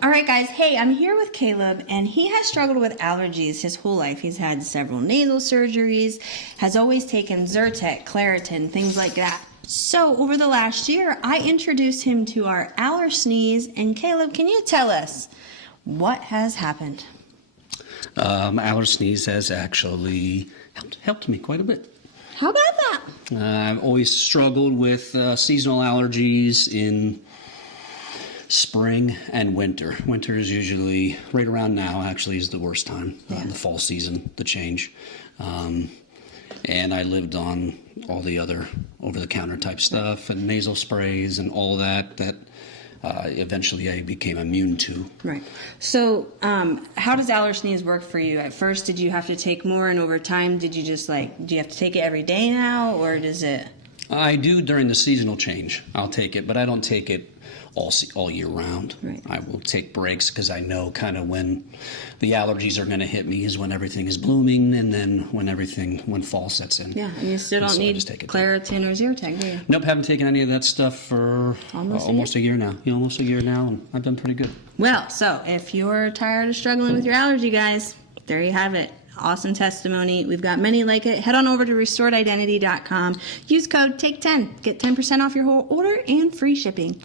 All right, guys. Hey, I'm here with Caleb, and he has struggled with allergies his whole life. He's had several nasal surgeries, has always taken Zyrtec, Claritin, things like that. So over the last year, I introduced him to our Allergens. And Caleb, can you tell us what has happened? Allergies has actually helped me quite a bit. How about that? I've always struggled with seasonal allergies in spring and winter. Winter is usually right around now, actually, is the worst time, the fall season, the change. And I lived on all the other over-the-counter type stuff and nasal sprays and all that eventually I became immune to. Right. So how does Allergens work for you? At first, did you have to take more, and over time, did you just do you have to take it every day now, or does it? I do during the seasonal change. I'll take it, but I don't take it all year round. Right. I will take breaks because I know kind of when the allergies are going to hit me is when everything is blooming, and then when fall sets in. Yeah, and you still don't need Claritin or Zyrtec, do you? Nope, haven't taken any of that stuff for almost a year now. Almost a year now, and I've done pretty good. Well, so if you're tired of struggling with your allergy, guys, there you have it. Awesome testimony. We've got many like it. Head on over to restoredidentity.com. Use code TAKE10. Get 10% off your whole order and free shipping.